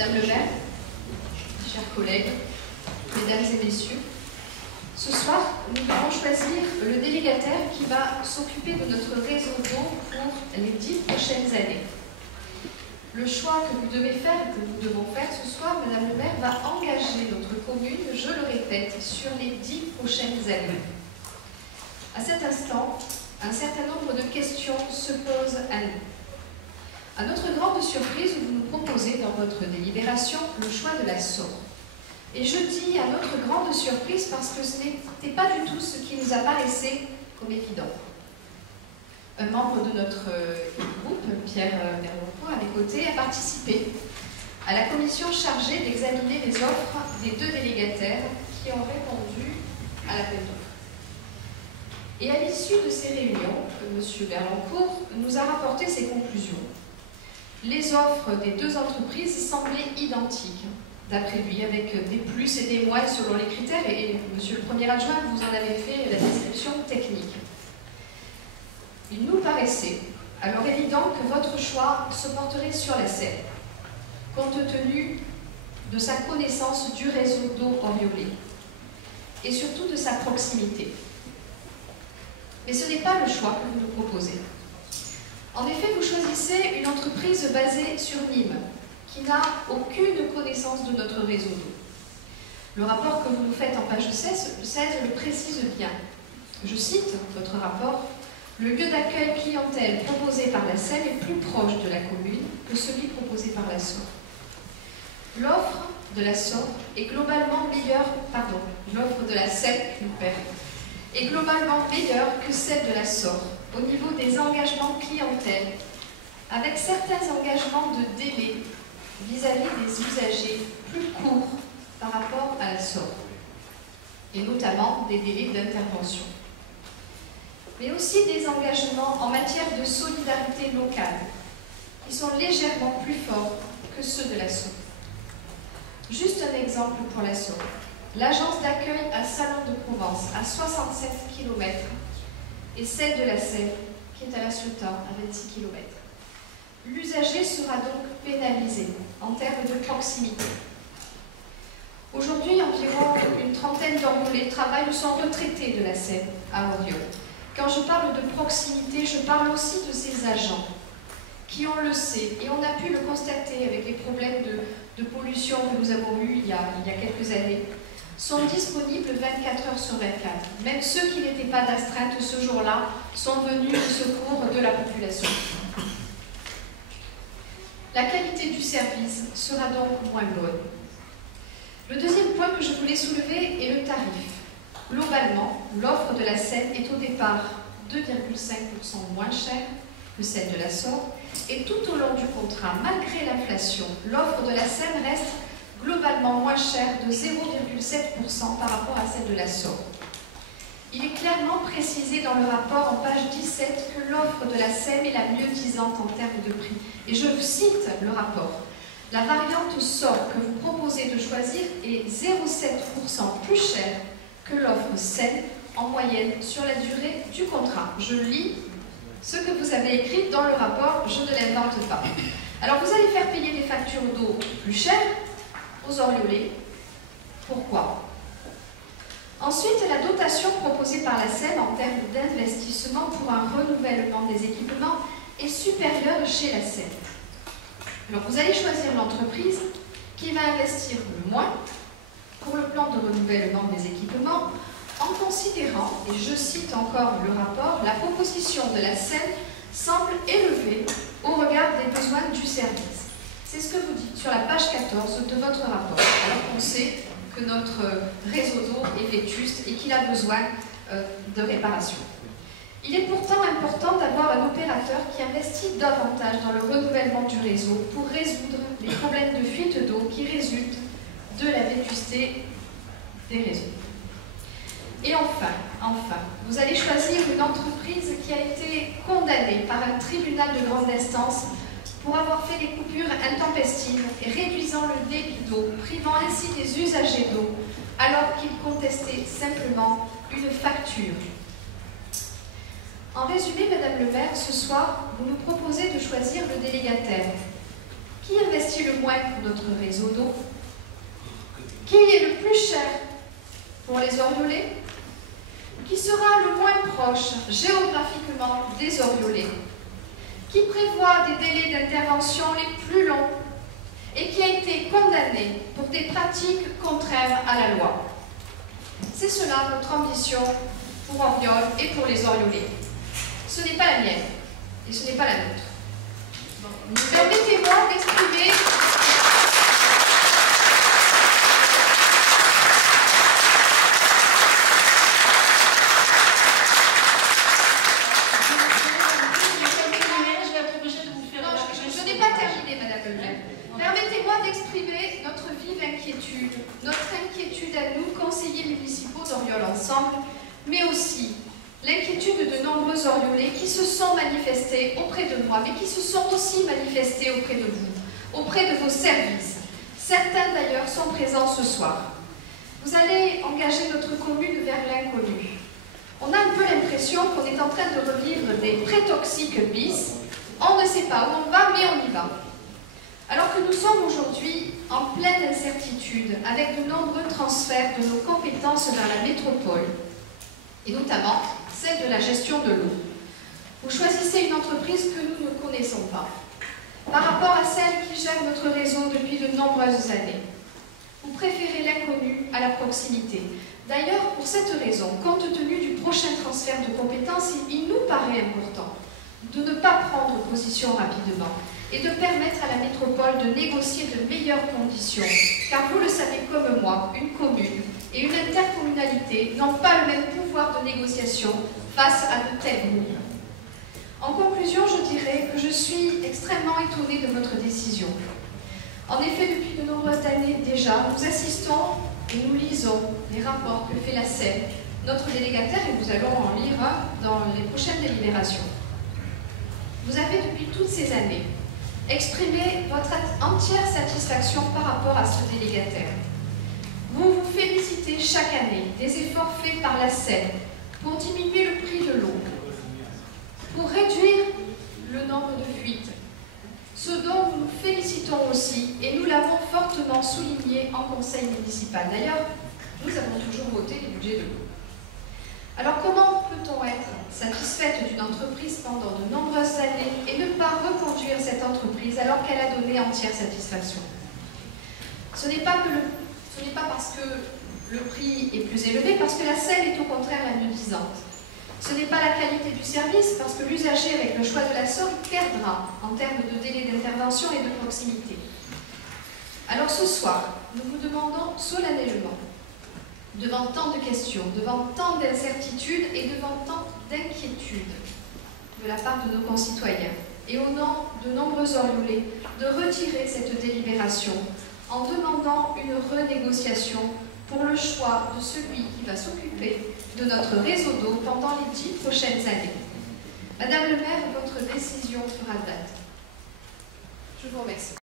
Madame le maire, chers collègues, mesdames et messieurs, ce soir, nous allons choisir le délégataire qui va s'occuper de notre réseau d'eau pour les 10 prochaines années. Le choix que vous devez faire, que nous devons faire ce soir, Madame le maire, va engager notre commune, je le répète, sur les 10 prochaines années. À cet instant, un certain nombre de questions se posent à nous. À notre grande surprise, vous nous proposez dans votre délibération le choix de la Saure. Et je dis à notre grande surprise parce que ce n'était pas du tout ce qui nous apparaissait comme évident. Un membre de notre groupe, Pierre Berloncourt, à mes côtés, a participé à la commission chargée d'examiner les offres des 2 délégataires qui ont répondu à l'appel d'offres. Et à l'issue de ces réunions, M. Berloncourt nous a rapporté ses conclusions. Les offres des 2 entreprises semblaient identiques, d'après lui, avec des plus et des moins selon les critères, et Monsieur le Premier Adjoint, vous en avez fait la description technique. Il nous paraissait alors évident que votre choix se porterait sur la Seine, compte tenu de sa connaissance du réseau d'eau Oriolais, et surtout de sa proximité. Mais ce n'est pas le choix que vous nous proposez. En effet, vous choisissez une entreprise basée sur Nîmes, qui n'a aucune connaissance de notre réseau d'eau. Le rapport que vous nous faites en page 16 le précise bien. Je cite votre rapport: « Le lieu d'accueil clientèle proposé par la Seine est plus proche de la commune que celui proposé par la Saure. L'offre de la Saure est globalement meilleure, l'offre de la Seine, est globalement meilleure que celle de la Saure au niveau des engagements clientèle, avec certains engagements de délai vis-à-vis des usagers plus courts par rapport à la Saure, et notamment des délais d'intervention, mais aussi des engagements en matière de solidarité locale, qui sont légèrement plus forts que ceux de la Saure. Juste un exemple pour la Saure. L'agence d'accueil à Salon de Provence, à 67 km, et celle de la Seine, qui est à La Ciotat, à 26 km. L'usager sera donc pénalisé en termes de proximité. Aujourd'hui, environ une trentaine d'Oriolais travaillent ou sont retraités de la Seine à Oriol. Quand je parle de proximité, je parle aussi de ces agents qui, on le sait, et on a pu le constater avec les problèmes de pollution que nous avons eus il y a quelques années, sont disponibles 24 heures sur 24. Même ceux qui n'étaient pas d'astreinte ce jour-là sont venus au secours de la population. La qualité du service sera donc moins bonne. Le deuxième point que je voulais soulever est le tarif. Globalement, l'offre de la Seine est au départ 2,5% moins chère que celle de la Saure, et tout au long du contrat, malgré l'inflation, l'offre de la Seine reste globalement moins chère de 0,7% par rapport à celle de la Saure. Il est clairement précisé dans le rapport en page 17 que l'offre de la Seine est la mieux disante en termes de prix. Et je cite le rapport: « La variante Saure que vous proposez de choisir est 0,7% plus chère que l'offre Seine en moyenne sur la durée du contrat. » Je lis ce que vous avez écrit dans le rapport, je ne l'invente pas. Alors vous allez faire payer des factures d'eau plus chères aux Oriolais. Pourquoi? Ensuite, la dotation proposée par la Seine en termes d'investissement pour un renouvellement des équipements est supérieure chez la Seine. Alors vous allez choisir l'entreprise qui va investir le moins pour le plan de renouvellement des équipements en considérant, et je cite encore le rapport, la proposition de la Seine semble élevée au regard des besoins du service. C'est ce que vous dites sur la page 14 de votre rapport, alors qu'on sait que notre réseau d'eau est vétuste et qu'il a besoin de réparation. Il est pourtant important d'avoir un opérateur qui investit davantage dans le renouvellement du réseau pour résoudre les problèmes de fuite d'eau qui résultent de la vétusté des réseaux. Et enfin, vous allez choisir une entreprise qui a été condamnée par un tribunal de grande instance pour avoir fait des coupures intempestives et réduisant le débit d'eau, privant ainsi des usagers d'eau, alors qu'ils contestaient simplement une facture. En résumé, Madame le maire, ce soir, vous nous proposez de choisir le délégataire Qui investit le moins pour notre réseau d'eau? Qui est le plus cher pour les Oriolais? Qui sera le moins proche géographiquement des Oriolais? Qui prévoit des délais d'intervention les plus longs et qui a été condamné pour des pratiques contraires à la loi? C'est cela notre ambition pour Oriol et pour les Oriolais. Ce n'est pas la mienne et ce n'est pas la nôtre. Permettez-moi d'exprimer notre vive inquiétude, notre inquiétude à nous, conseillers municipaux d'Oriol Ensemble, mais aussi l'inquiétude de nombreux Oriolais qui se sont manifestés auprès de moi, mais qui se sont aussi manifestés auprès de vous, auprès de vos services. Certains d'ailleurs sont présents ce soir. Vous allez engager notre commune vers l'inconnu. On a un peu l'impression qu'on est en train de revivre des prétoxiques bis. On ne sait pas où on va, mais on y va. Alors que nous sommes aujourd'hui en pleine incertitude, avec de nombreux transferts de nos compétences vers la métropole, et notamment celle de la gestion de l'eau, vous choisissez une entreprise que nous ne connaissons pas, par rapport à celle qui gère notre réseau depuis de nombreuses années. Vous préférez l'inconnu à la proximité. D'ailleurs, pour cette raison, compte tenu du prochain transfert de compétences, il nous paraît important de ne pas prendre position rapidement et de permettre à la métropole de négocier de meilleures conditions. Car vous le savez comme moi, une commune et une intercommunalité n'ont pas le même pouvoir de négociation face à de tels mots. En conclusion, je dirais que je suis extrêmement étonnée de votre décision. En effet, depuis de nombreuses années déjà, nous assistons et nous lisons les rapports que fait la SEM, notre délégataire, et nous allons en lire un dans les prochaines délibérations. Vous avez depuis toutes ces années exprimé votre entière satisfaction par rapport à ce délégataire. Vous vous félicitez chaque année des efforts faits par la SEM pour diminuer le prix de l'eau, pour réduire le nombre de fuites, ce dont nous nous félicitons aussi, et nous l'avons fortement souligné en conseil municipal. D'ailleurs, nous avons toujours voté les budgets de l'eau. Alors comment peut-on être satisfaite d'une entreprise pendant de nombreuses années et ne pas reconduire cette entreprise alors qu'elle a donné entière satisfaction? Ce n'est pas parce que le prix est plus élevé, parce que la SEM est au contraire la mieux disante. Ce n'est pas la qualité du service, parce que l'usager, avec le choix de la somme, perdra en termes de délai d'intervention et de proximité. Alors ce soir, nous vous demandons solennellement, devant tant de questions, devant tant d'incertitudes et devant tant d'inquiétudes de la part de nos concitoyens, et au nom de nombreux Oriolais, de retirer cette délibération en demandant une renégociation pour le choix de celui qui va s'occuper de notre réseau d'eau pendant les 10 prochaines années. Madame le maire, votre décision fera date. Je vous remercie.